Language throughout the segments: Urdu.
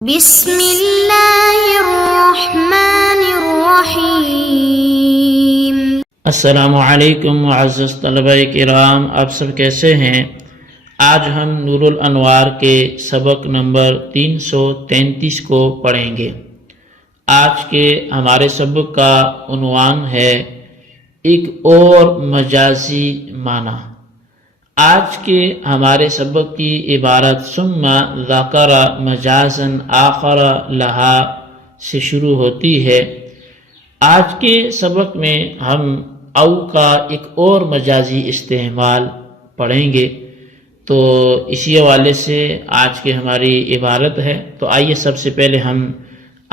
بسم اللہ الرحمن الرحیم۔ السلام علیکم معزز طلبہ کرام، آپ سب کیسے ہیں؟ آج ہم نور الانوار کے سبق نمبر 333 کو پڑھیں گے۔ آج کے ہمارے سبق کا عنوان ہے ایک اور مجازی معنی۔ آج کے ہمارے سبق کی عبارت ثم ذکر مجازا آخر لہا سے شروع ہوتی ہے۔ آج کے سبق میں ہم او کا ایک اور مجازی استعمال پڑھیں گے، تو اسی حوالے سے آج کی ہماری عبارت ہے۔ تو آئیے سب سے پہلے ہم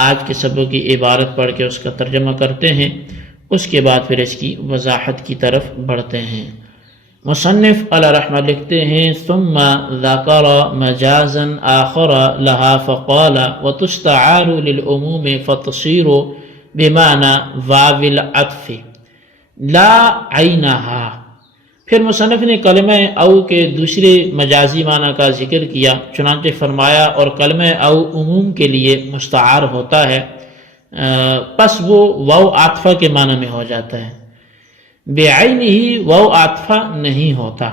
آج کے سبق کی عبارت پڑھ کے اس کا ترجمہ کرتے ہیں، اس کے بعد پھر اس کی وضاحت کی طرف بڑھتے ہیں۔ مصنف علیہ رحمہ لکھتے ہیں ثم ذکر مجازا آخر لها فقال وتستعار للعموم فتصير بمعنى واو العطف لا عینها۔ پھر مصنف نے کلمہ او کے دوسرے مجازی معنی کا ذکر کیا، چنانچہ فرمایا اور کلمہ او عموم کے لیے مستعار ہوتا ہے، پس وہ واو عاطفہ کے معنی میں ہو جاتا ہے، بعینہ واو عاطفہ نہیں ہوتا،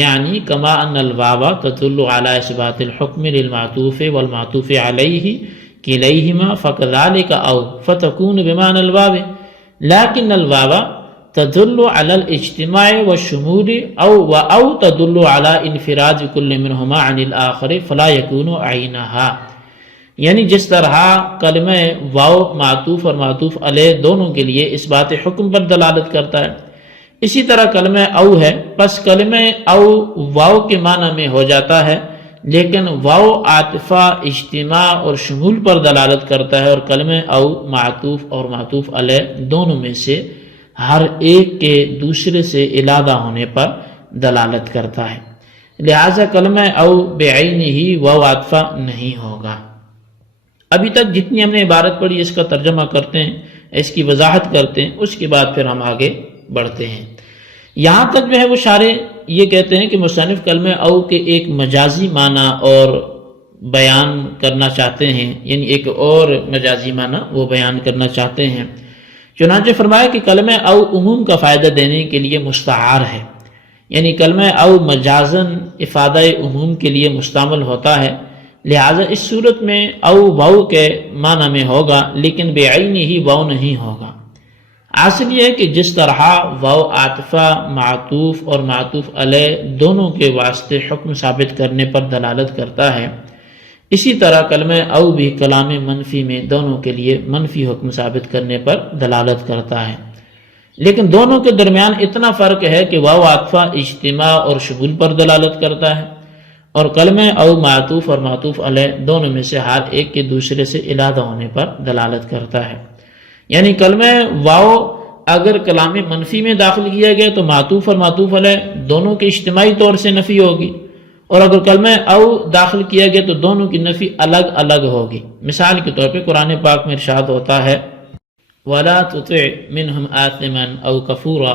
یعنی کما ان الواو تدل علی اثبات الحکم للمعطوف والمعطوف علیہ کلیہما فکذلک او فتکون بمعنى الواو، لیکن الواو تدل علی الاجتماع والشمول او تدل علی انفراد کل منہما عن الآخر فلا یکون عینہا۔ یعنی جس طرح کلمہ واو معطوف اور معطوف علیہ دونوں کے لیے اثبات حکم پر دلالت کرتا ہے، اسی طرح کلمہ او ہے، پس کلمہ او واو کے معنی میں ہو جاتا ہے، لیکن واو عاطفہ اجتماع اور شمول پر دلالت کرتا ہے، اور کلمہ او معطوف اور معطوف علیہ دونوں میں سے ہر ایک کے دوسرے سے علیحدہ ہونے پر دلالت کرتا ہے، لہذا کلمہ او بعینہ واو عاطفہ نہیں ہوگا۔ ابھی تک جتنی ہم نے عبارت پڑھی اس کا ترجمہ کرتے ہیں، اس کی وضاحت کرتے ہیں، اس کے بعد پھر ہم آگے بڑھتے ہیں۔ یہاں تک جو ہے وہ شارح یہ کہتے ہیں کہ مصنف کلمہ او کے ایک مجازی معنی اور بیان کرنا چاہتے ہیں، یعنی ایک اور مجازی معنی وہ بیان کرنا چاہتے ہیں، چنانچہ فرمایا کہ کلمہ او عموم کا فائدہ دینے کے لیے مستعار ہے، یعنی کلمہ او مجازن افادہ عموم کے لیے مستعمل ہوتا ہے، لہٰذا اس صورت میں او واو کے معنی میں ہوگا، لیکن بعینہ ہی واو نہیں ہوگا۔ حاصل یہ ہے کہ جس طرح واو عاطفہ معطوف اور معطوف علیہ دونوں کے واسطے حکم ثابت کرنے پر دلالت کرتا ہے، اسی طرح کلمہ او بھی کلام منفی میں دونوں کے لیے منفی حکم ثابت کرنے پر دلالت کرتا ہے، لیکن دونوں کے درمیان اتنا فرق ہے کہ واو عاطفہ اجتماع اور شمول پر دلالت کرتا ہے، اور کلمہ او معطوف اور معطوف علیہ دونوں میں سے ہر ایک کے دوسرے سے علیحدہ ہونے پر دلالت کرتا ہے۔ یعنی کلمہ واو اگر کلام منفی میں داخل کیا گیا تو معطوف اور معطوف علیہ دونوں کے اجتماعی طور سے نفی ہوگی، اور اگر کلمہ او داخل کیا گیا تو دونوں کی نفی الگ الگ ہوگی۔ مثال کے طور پہ قرآن پاک میں ارشاد ہوتا ہے وَلَا تُطِعْ مِنْهُمْ آثِمًا أَوْ كَفُورًا،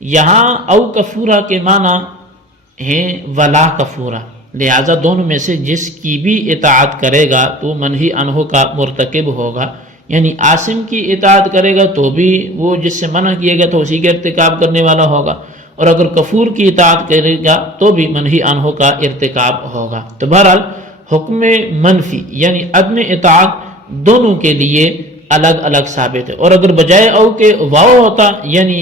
یہاں او کفورا کے معنی ہیں ولا کفورا، لہذا دونوں میں سے جس کی بھی اطاعت کرے گا تو منہی عنہ کا مرتکب ہوگا، یعنی عاصم کی اطاعت کرے گا تو بھی وہ جس سے منع کیا گیا تو اسی کا ارتکاب کرنے والا ہوگا، اور اگر کفور کی اطاعت کرے گا تو بھی منہی عنہ کا ارتکاب ہوگا۔ تو بہرحال حکم منفی یعنی عدم اطاعت دونوں کے لیے الگ الگ ثابت ہے، اور اگر بجائے او کے واو ہوتا یعنی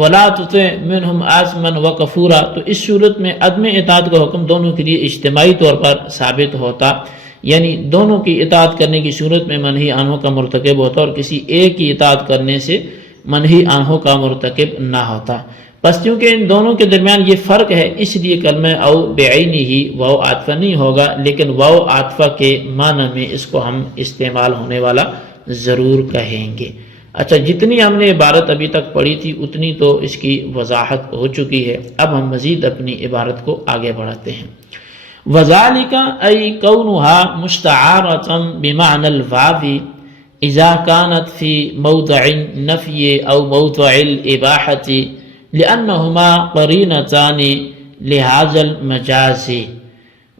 ولا تطع منہم آثما وکفورا، تو اس صورت میں عدم اطاعت کا حکم دونوں کے لیے اجتماعی طور پر ثابت ہوتا، یعنی دونوں کی اطاعت کرنے کی صورت میں منہی عنہ کا مرتکب ہوتا اور کسی ایک کی اطاعت کرنے سے منہی عنہ کا مرتکب نہ ہوتا۔ بس کیونکہ ان دونوں کے درمیان یہ فرق ہے، اس لیے کلمہ او بعینہ ہی واو عاطفہ نہیں ہوگا، لیکن واو عاطفہ کے معنی میں اس کو ہم استعمال ہونے والا ضرور کہیں گے۔ اچھا، جتنی ہم نے عبارت ابھی تک پڑھی تھی اتنی تو اس کی وضاحت ہو چکی ہے، اب ہم مزید اپنی عبارت کو آگے بڑھاتے ہیں۔ وَذَلِكَ أَيْ كَوْنُهَا مُسْتَعَارَةً بِمَعْنَى الْوَاوِ إِذَا كَانَتْ فِي مَوْضِعِ النَّفْيِ أَوْ مَوْضِعِ الْإِبَاحَةِ لِأَنَّهُمَا قَرِينَتَانِ لِهَذَا الْمَجَازِ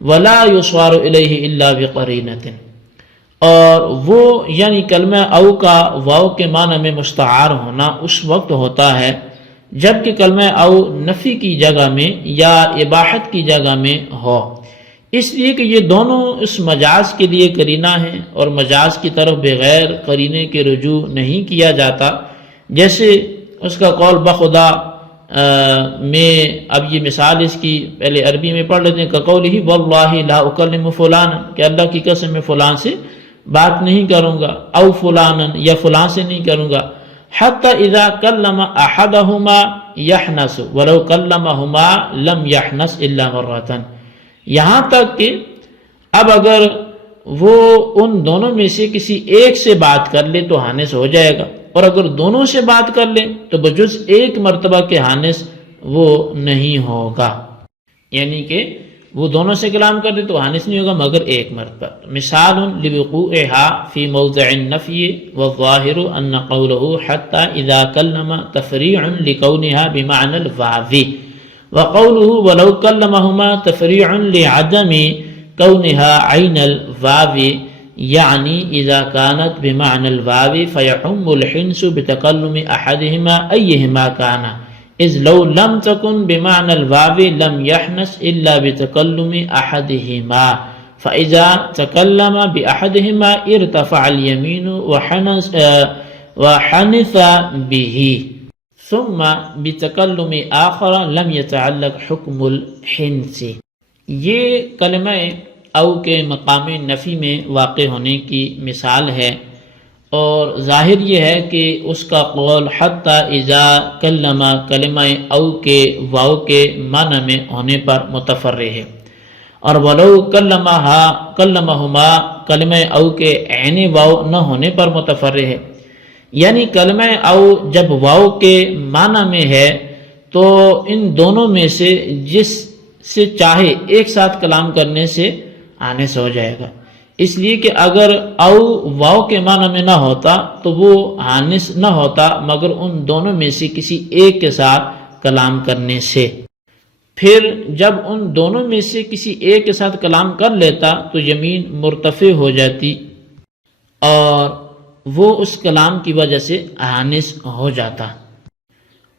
وَلَا يُصَارُ إِلَيْهِ إِلَّا بِقَرِينَةٍ۔ اور وہ یعنی کلمہ او کا واو کے معنی میں مستعار ہونا اس وقت ہوتا ہے جبکہ کلمہ او نفی کی جگہ میں یا اباحت کی جگہ میں ہو، اس لیے کہ یہ دونوں اس مجاز کے لیے قرینہ ہیں اور مجاز کی طرف بغیر قرینے کے رجوع نہیں کیا جاتا، جیسے اس کا قول بخدا میں اب یہ مثال اس کی پہلے عربی میں پڑھ لیتے ہیں، کقولہ واللہ لا اکلم فلانا، کہ اللہ کی قسم میں فلان سے بات نہیں کروں گا، او فلانا یا فلان سے نہیں کروں گا، حتی اذا کلم احدہما یحنس ولو کلمہما لم یحنس الا مرتن، یہاں تک کہ اب اگر وہ ان دونوں میں سے کسی ایک سے بات کر لے تو حانس ہو جائے گا، اور اگر دونوں سے بات کر لے تو بجز ایک مرتبہ کے حانس وہ نہیں ہوگا، یعنی کہ وہ دونوں سے کلام کر دے تو حانس نہیں ہوگا مگر ایک مرتبہ۔ مثال لوقوعها في موضع النفي والظاهر ان قوله حتى اذا كلم تفريع لكونها بمعنى الواو، وقوله ولو كلمهما تفريع لعدم كونها عين الواو، يعني اذا كانت بمعنى الواو فيحم الحنس بتكلم احدهما ايهما كان، اذ لو لم تكن بمعنى الواو لم يحنس الا بتكلم احدهما، فاذا تكلم باحدهما ارتفع اليمين وحنث به، ثم بتکلم آخر لم يتعلق حکم الحنس۔ یہ کلمہ او کے مقام نفی میں واقع ہونے کی مثال ہے، اور ظاہر یہ ہے کہ اس کا قول حتی اذا کلم کلمہ او کے واو کے معنی میں ہونے پر متفرع ہے، اور ولو کلمہما کلمہ او کے عین واو نہ ہونے پر متفرع ہے، یعنی کلمہ او جب واو کے معنی میں ہے تو ان دونوں میں سے جس سے چاہے ایک ساتھ کلام کرنے سے آنس ہو جائے گا، اس لیے کہ اگر او واو کے معنی میں نہ ہوتا تو وہ آنس نہ ہوتا مگر ان دونوں میں سے کسی ایک کے ساتھ کلام کرنے سے، پھر جب ان دونوں میں سے کسی ایک کے ساتھ کلام کر لیتا تو یمین مرتفع ہو جاتی اور وہ اس کلام کی وجہ سے حانس ہو جاتا،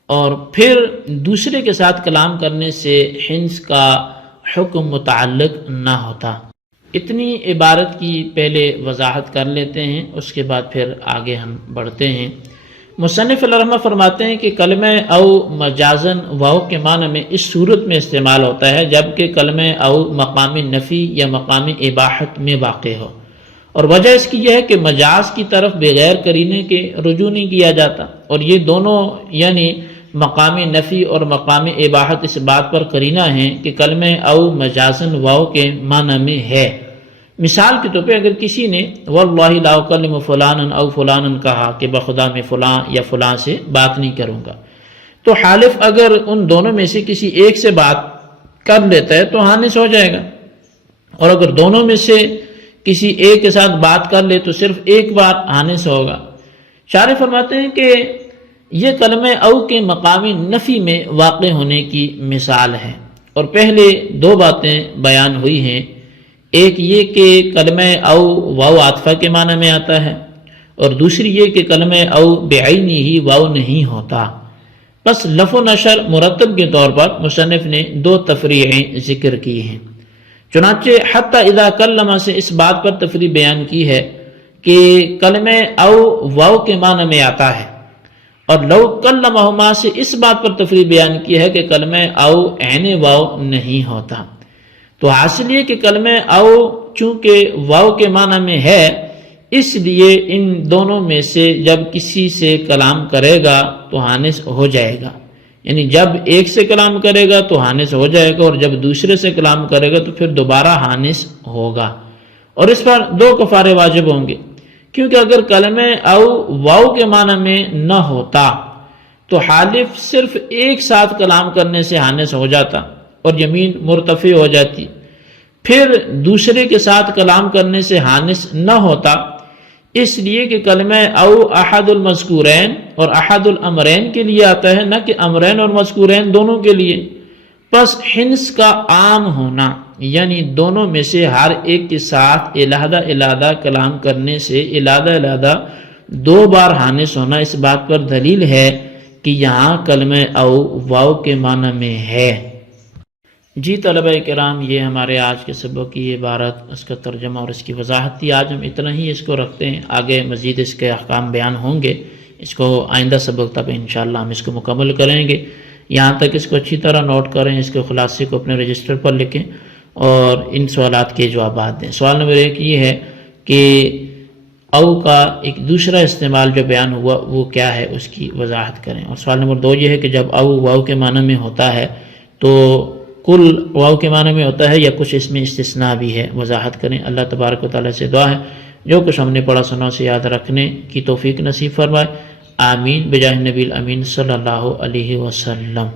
اور پھر دوسرے کے ساتھ کلام کرنے سے حنس کا حکم متعلق نہ ہوتا۔ اتنی عبارت کی پہلے وضاحت کر لیتے ہیں، اس کے بعد پھر آگے ہم بڑھتے ہیں۔ مصنف علیہ رحمہ فرماتے ہیں کہ کلمہ او مجازن واو کے معنی میں اس صورت میں استعمال ہوتا ہے جبکہ کلمہ او مقام نفی یا مقام اباحت میں واقع ہو، اور وجہ اس کی یہ ہے کہ مجاز کی طرف بغیر قرینے کے رجوع نہیں کیا جاتا، اور یہ دونوں یعنی مقام نفی اور مقام اباحت اس بات پر قرینہ ہیں کہ کلمہ او مجازن واو کے معنی میں ہے۔ مثال کے طور پہ اگر کسی نے واللہ لا اکلم فلانا او فلانا کہا کہ بخدا میں فلاں یا فلاں سے بات نہیں کروں گا، تو حالف اگر ان دونوں میں سے کسی ایک سے بات کر لیتا ہے تو حانس ہو جائے گا، اور اگر دونوں میں سے کسی ایک کے ساتھ بات کر لے تو صرف ایک بار حانس ہوگا۔ شارح فرماتے ہیں کہ یہ کلمہ او کے مقام نفی میں واقع ہونے کی مثال ہے، اور پہلے دو باتیں بیان ہوئی ہیں، ایک یہ کہ کلمہ او واو عاطفہ کے معنی میں آتا ہے، اور دوسری یہ کہ کلمہ او بعینی ہی واو نہیں ہوتا۔ بس لف و نشر مرتب کے طور پر مصنف نے دو تفریعیں ذکر کی ہیں، چنانچہ حتی اذا کلم سے اس بات پر تفریع بیان کی ہے کہ کلمہ او واو کے معنی میں آتا ہے، اور لو کلمہما سے اس بات پر تفریع بیان کی ہے کہ کلمہ او عین واو نہیں ہوتا۔ تو حاصل یہ کہ کلمہ او چونکہ واو کے معنی میں ہے، اس لیے ان دونوں میں سے جب کسی سے کلام کرے گا تو حانس ہو جائے گا، یعنی جب ایک سے کلام کرے گا تو حانس ہو جائے گا، اور جب دوسرے سے کلام کرے گا تو پھر دوبارہ حانس ہوگا، اور اس پر دو کفارے واجب ہوں گے، کیونکہ اگر کلمہ او واو کے معنی میں نہ ہوتا تو حالف صرف ایک ساتھ کلام کرنے سے حانس ہو جاتا اور یمین مرتفع ہو جاتی، پھر دوسرے کے ساتھ کلام کرنے سے حانس نہ ہوتا، اس لیے کہ کلمہ او احد المذکورین اور احد الامرین کے لیے آتا ہے، نہ کہ امرین اور مذکورین دونوں کے لیے، پس حنس کا عام ہونا یعنی دونوں میں سے ہر ایک کے ساتھ علیحدہ علیحدہ کلام کرنے سے علیحدہ علیحدہ 2 بار حانس ہونا اس بات پر دلیل ہے کہ یہاں کلمہ او واو کے معنی میں ہے۔ جی طلبہ کرام، یہ ہمارے آج کے سبق کی عبارت، اس کا ترجمہ اور اس کی وضاحت تھی۔ آج ہم اتنا ہی اس کو رکھتے ہیں، آگے مزید اس کے احکام بیان ہوں گے، اس کو آئندہ سبق تک انشاءاللہ ہم اس کو مکمل کریں گے۔ یہاں تک اس کو اچھی طرح نوٹ کریں، اس کے خلاصے کو اپنے رجسٹر پر لکھیں اور ان سوالات کے جوابات دیں۔ سوال نمبر 1 یہ ہے کہ او کا ایک دوسرا استعمال جو بیان ہوا وہ کیا ہے، اس کی وضاحت کریں۔ اور سوال نمبر 2 یہ ہے کہ جب او واو کے معنی میں ہوتا ہے تو کل واو کے معنی میں ہوتا ہے یا کچھ اس میں استثناء بھی ہے، وضاحت کریں۔ اللہ تبارک و تعالیٰ سے دعا ہے جو کچھ ہم نے پڑھا سنا سے یاد رکھنے کی توفیق نصیب فرمائے، آمین بجاہ نبی الامین صلی اللہ علیہ وسلم۔